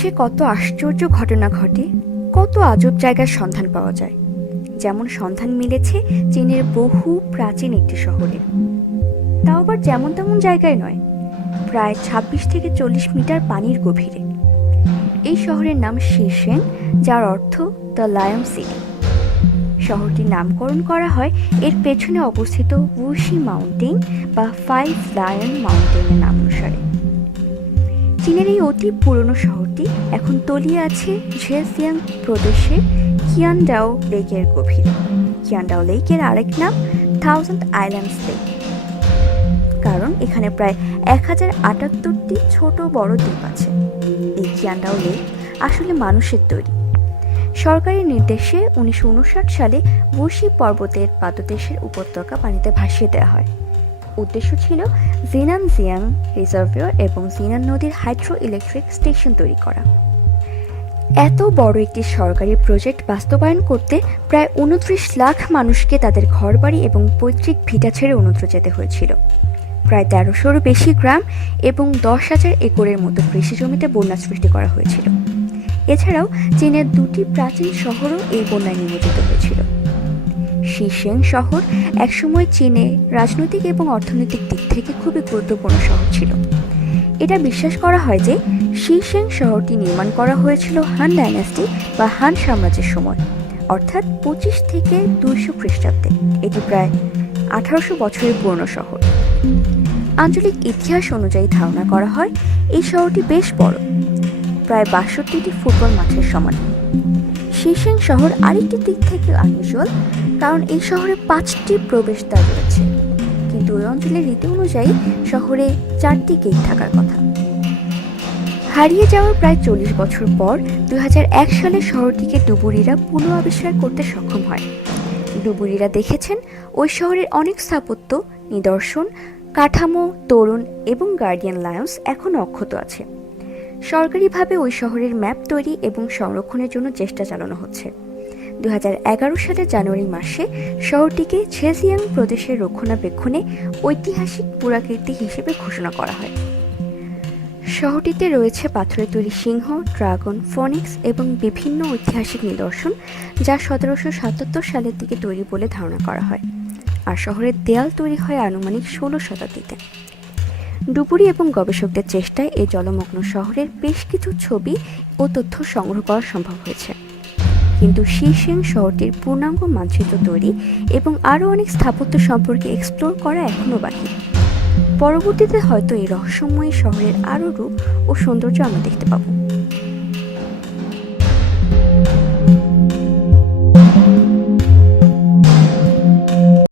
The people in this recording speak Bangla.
ইতিহাসে কত আশ্চর্য ঘটনা ঘটে, কত আজব জায়গার সন্ধান পাওয়া যায়। যেমন সন্ধান মিলেছে চীনের বহু প্রাচীন একটি শহরে, তাও আবার যেমন তেমন জায়গায় নয়, প্রায় ২৬ থেকে ৪০ মিটার পানির গভীরে। এই শহরের নাম শিশেং, যার অর্থ দ্য লায়ন সিটি। শহরটির নামকরণ করা হয় এর পেছনে অবস্থিত উশি মাউন্টেন বা 5 লায়ন মাউন্টেনের নাম অনুসারে। চীনের এই অতি পুরনো শহরটি এখন তলিয়ে আছে ঝেজিয়াং প্রদেশের কিয়ানডাও লেকের গভীরে। কিয়ানডাও লেকের আরেক নাম থাউজেন্ড আইল্যান্ডস লেক, কারণ এখানে প্রায় ১০৭৮টি ছোট বড় দ্বীপ আছে। এই কিয়ানডাও লেক আসলে মানুষের তৈরি। সরকারি নির্দেশে ১৯৫৯ সালে বুশি পর্বতের পাদদেশের উপত্যকা পানিতে ভাসিয়ে দেওয়া হয়। উদ্দেশ্য ছিল জিনানজিয়াং রিজার্ভয়ার এবং জিনান নদীর হাইড্রো ইলেকট্রিক স্টেশন তৈরি করা। এত বড় একটি সরকারি প্রজেক্ট বাস্তবায়ন করতে প্রায় ২৯ লাখ মানুষকে তাদের ঘরবাড়ি এবং পৈতৃক ভিটা ছেড়ে অন্যত্র যেতে হয়েছিল। প্রায় ১৩০০রও বেশি গ্রাম এবং ১০,০০০ একরের মতো কৃষি জমিতে বন্যা সৃষ্টি করা হয়েছিল। এছাড়াও চীনের ২টি প্রাচীন শহরও এই বন্যায় নিমজ্জিত হয়েছিল। শিশেং শহর একসময় চীনে রাজনৈতিক এবং অর্থনৈতিক দিক থেকে খুবই গুরুত্বপূর্ণ শহর ছিল। এটা বিশ্বাস করা হয় যে শিশেং শহরটি নির্মাণ করা হয়েছিল হান ডাইনাস্টি বা হান সাম্রাজ্যের সময়, অর্থাৎ ২৫ থেকে ২০০ খ্রিস্টাব্দে। এটি প্রায় ১৮০০ বছরের পুরনো শহর। আঞ্চলিক ইতিহাস অনুযায়ী ধারণা করা হয় এই শহরটি বেশ বড়, প্রায় ৬২টি ফুটবল মাঠের সমান। শিশেং শহর আরেকটি দিক থেকে আনইউজুয়াল, কারণ এই শহরে ৫টি প্রবেশদ্বার রয়েছে, কিন্তু ওই অঞ্চলের রীতি অনুযায়ী শহরে ৪টি গেট থাকার কথা। হারিয়ে যাওয়ার প্রায় ৪০ বছর পর ২০০১ সালে শহরটিকে ডুবুরিরা পুনঃআবিষ্কার করতে সক্ষম হয়। ডুবুরিরা দেখেছেন ওই শহরের অনেক স্থাপত্য, নিদর্শন, কাঠামো, তোরণ এবং গার্ডিয়ান লায়ন্স এখনও অক্ষত আছে। সরকারিভাবে ওই শহরের ম্যাপ তৈরি এবং সংরক্ষণের জন্য চেষ্টা চালানো হচ্ছে। ২০১১ সালের জানুয়ারি মাসে শহরটিকে ঝেজিয়াং প্রদেশের রক্ষণাবেক্ষণে ঐতিহাসিক পুরাকীর্তি হিসেবে ঘোষণা করা হয়। শহরটিতে রয়েছে পাথরের তৈরি সিংহ, ড্রাগন, ফনিক্স এবং বিভিন্ন ঐতিহাসিক নিদর্শন, যা ১৭৭৭ সালের দিকে তৈরি বলে ধারণা করা হয়। আর শহরের দেয়াল তৈরি হয় আনুমানিক ১৬ শতাব্দীতে। ডুবুরি এবং গবেষকদের চেষ্টায় এই জলমগ্ন শহরের বেশ কিছু ছবি ও তথ্য সংগ্রহ করা সম্ভব হয়েছে, কিন্তু শিশেং শহরটির পূর্ণাঙ্গ মানচিত্র তৈরি এবং আরও অনেক স্থাপত্য সম্পর্কে এক্সপ্লোর করা এখনও বাকি। পরবর্তীতে হয়তো এই রহস্যময়ী শহরের আরও রূপ ও সৌন্দর্য আমরা দেখতে পাবো।